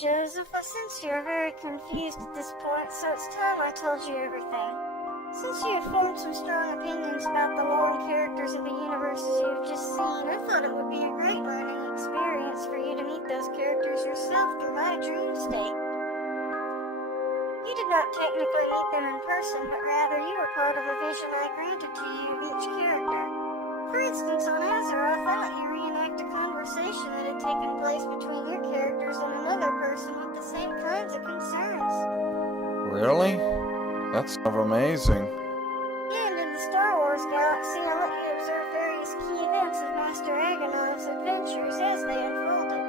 Joseph. I sense you're very confused at this point, so it's time I told you everything. Since you have formed some strong opinions about the lore and characters of the universes you have just seen, I thought it would be a great learning experience for you to meet those characters yourself through my dream state. You did not technically meet them in person, but rather you were part of a vision I granted to you of each character. For instance, on Azure, I thought you reenact a conversation that had taken place between your characters and another person with the same kinds of concerns. Really? That's kind of amazing. And in the Star Wars galaxy, I let you observe various key events of Master Agonov's adventures as they unfolded.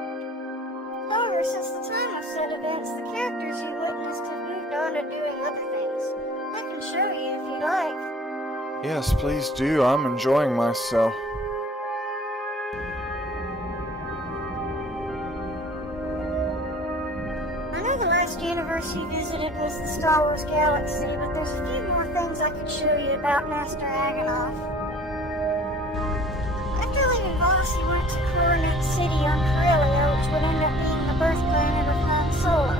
However, since the time of said events, the characters you witnessed have moved on to doing other things. I can show you if you like. Yes, please do. I'm enjoying myself. I know the last universe you visited was the Star Wars galaxy, but there's a few more things I could show you about Master Agonov. After leaving Voss, he went to Coronet City on Corellia, which would end up being the birth planet of Han Solo.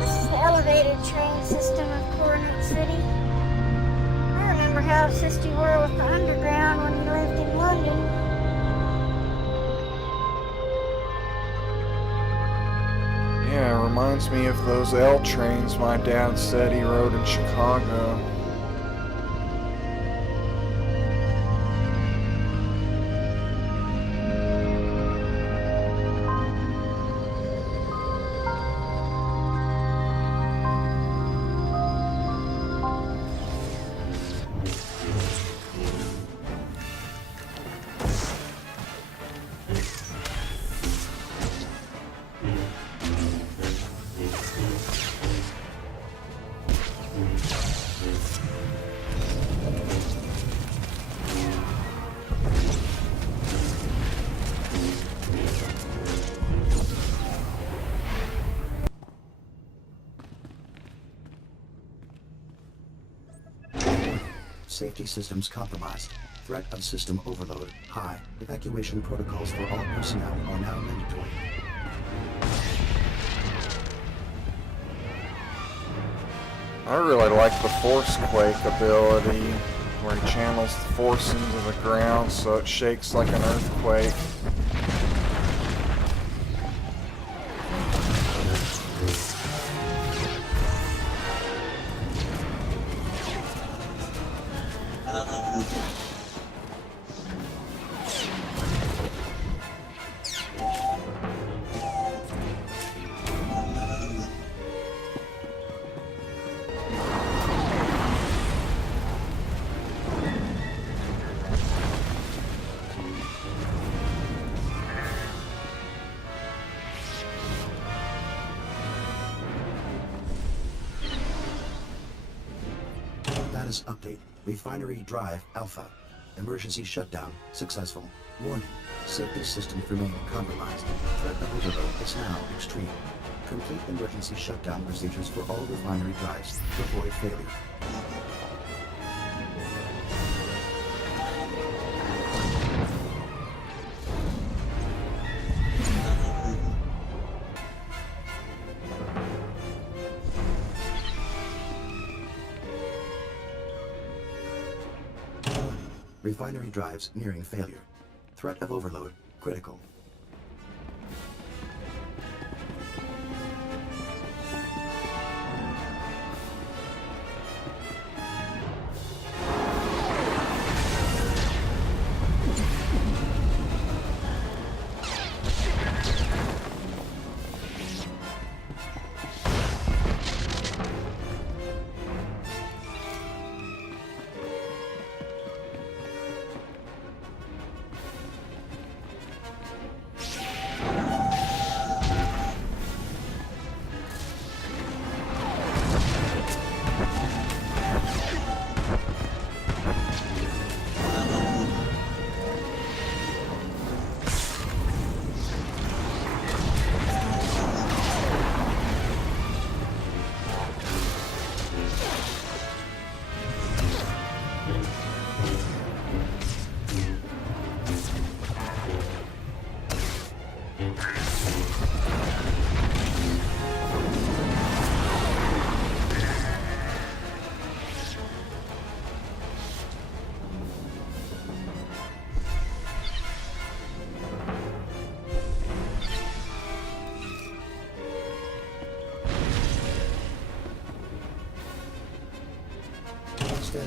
This is the elevated train system of Coronet City. I remember how obsessed you were with the underground when you lived in London. Yeah, it reminds me of those L trains my dad said he rode in Chicago. Safety systems compromised. Threat of system overload high. Evacuation protocols for all personnel are now mandatory. I really like the Force Quake ability, where he channels the Force into the ground so it shakes like an earthquake. Status update. Refinery Drive Alpha. Emergency shutdown successful. Warning. Safety systems remain compromised. Threat of overload is now extreme. Complete emergency shutdown procedures for all refinery drives to avoid failure. Refinery drives nearing failure. Threat of overload critical.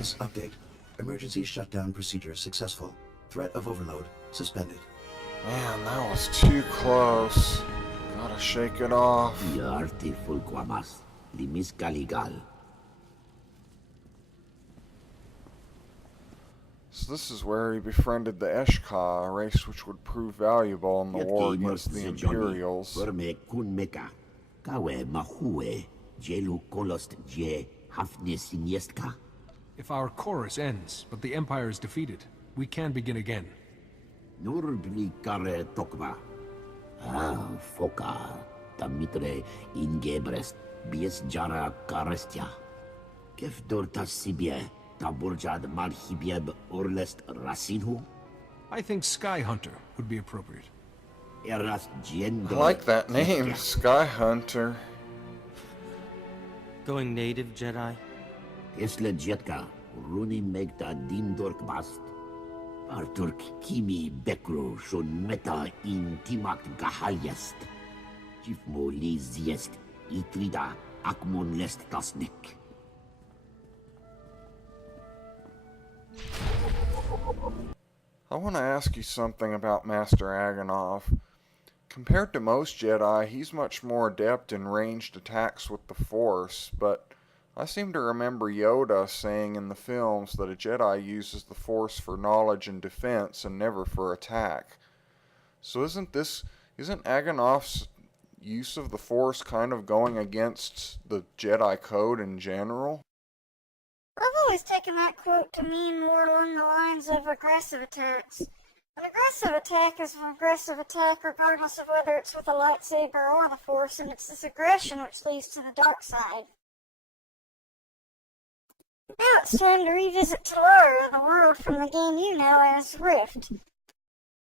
Status update. Emergency shutdown procedure successful. Threat of overload suspended. Man, that was too close. Gotta shake it off. Iarte fulquamas, limis galigal. So this is where he befriended the Eshka, a race which would prove valuable in the war against the Imperials. Verme kun meka. Kawe mahue, jelu kolost je hafne siniestka. If our chorus ends, but the Empire is defeated, we can begin again. Nurbli kare tokba. Ah, foka. Tamitre ingebrest, bies jara karestya. Kef dortas sibie, taburjad malhibieb orlest rasinhu. I think Sky Hunter would be appropriate. Eras I gendo. like that name, Sky Hunter. Going native, Jedi? Esle jetka, runi megta din dork bast. Arturk kimi bekru shun meta in timak gahaljest. Chifmo li ziest, itrida akmon lest tasnik. I want to ask you something about Master Agonov. Compared to most Jedi, he's much more adept in ranged attacks with the Force, but I seem to remember Yoda saying in the films that a Jedi uses the Force for knowledge and defense and never for attack. So isn't Agonov's use of the Force kind of going against the Jedi Code in general? I've always taken that quote to mean more along the lines of aggressive attacks. An aggressive attack is an aggressive attack regardless of whether it's with a lightsaber or the Force, and it's this aggression which leads to the dark side. Now it's time to revisit Talara, the world from the game you know as Rift.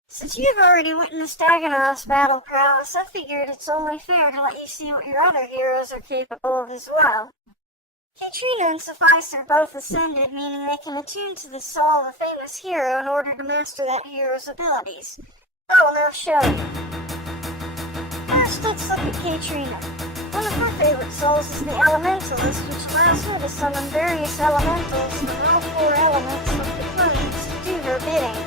Since you've already witnessed Agonov's battle prowess, I figured it's only fair to let you see what your other heroes are capable of as well. Katrina and Suffice are both ascended, meaning they can attune to the soul of a famous hero in order to master that hero's abilities. I will now show you. First, let's look at Katrina. One of her favorite souls is the Elementalist, which allows her to summon various elementals from all four elements of the planes to do her bidding.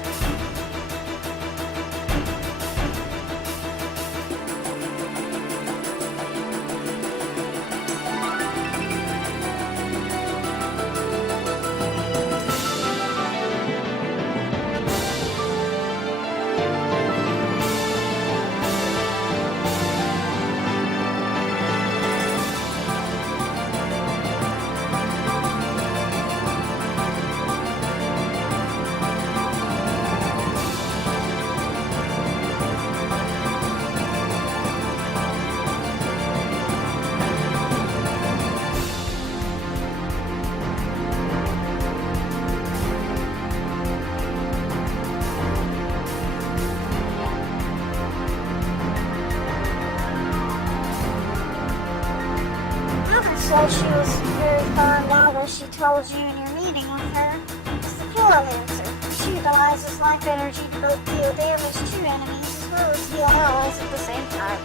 So she was very fond of, as she told you in your meeting with her, is the Pyromancer. She utilizes life energy to both deal damage to enemies as well as heal allies at the same time.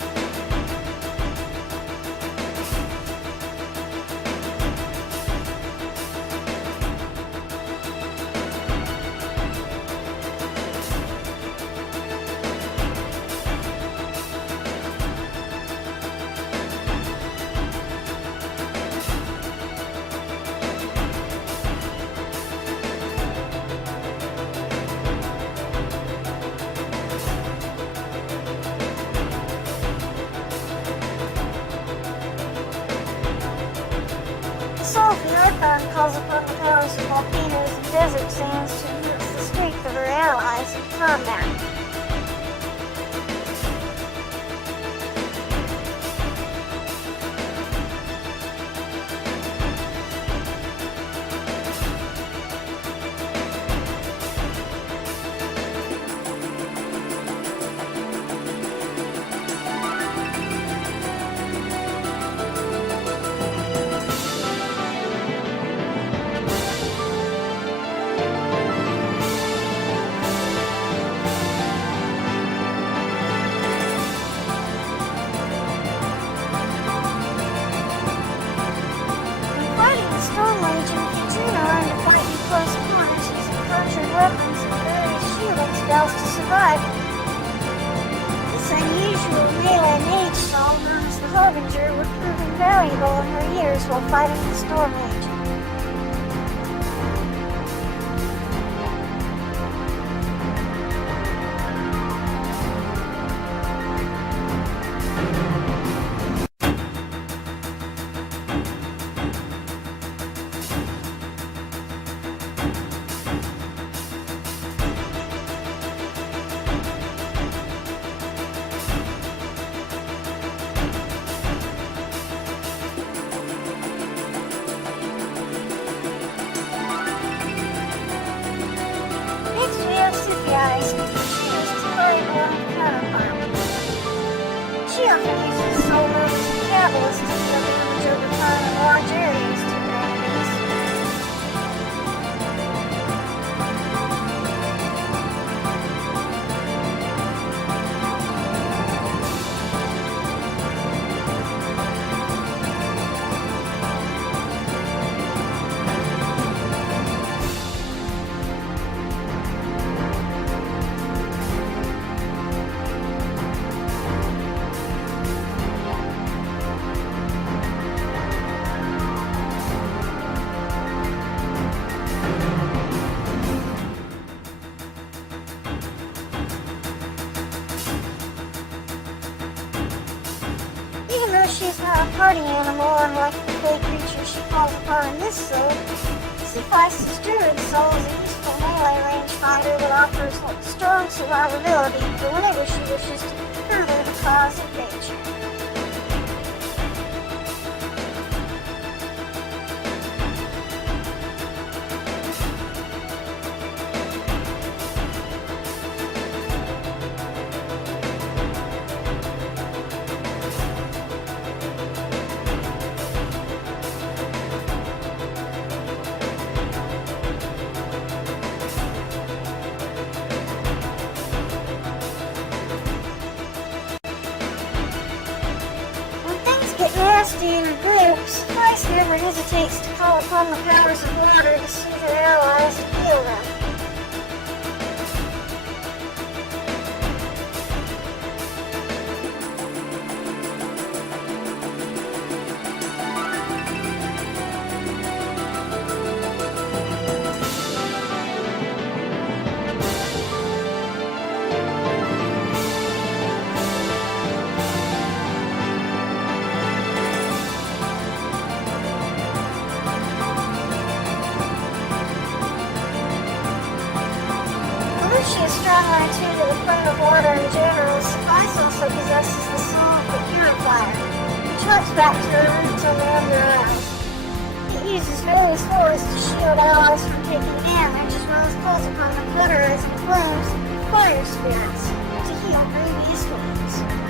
Archon calls upon the powers of volcanoes and desert sands to enhance the strength of her allies in combat. else to survive. This unusual melee mage style known as the Harbinger would prove invaluable in her years while fighting the Storm Legion. Next we have Scythia's Tellurian counterpart. She often uses soul moves and catalysts to deal damage over time in large areas to her enemies. Even though she's not a party animal, unlike the clay creature she calls upon in this zone, Suffice's Druid Soul is a useful melee rangefinder that offers strong survivability for whenever she wishes to further the cause of nature. When things get nasty in the group, Suffice never hesitates to call upon the powers of water to soothe her allies and heal them. Although she is strongly attuned to the flame of water in general, Suffice also possesses the soul of the purifier, which harks back to her roots on the underground. It uses various force to shield allies from taking damage, as well as calls upon the putterizing flames of fire spirits to heal previous wounds.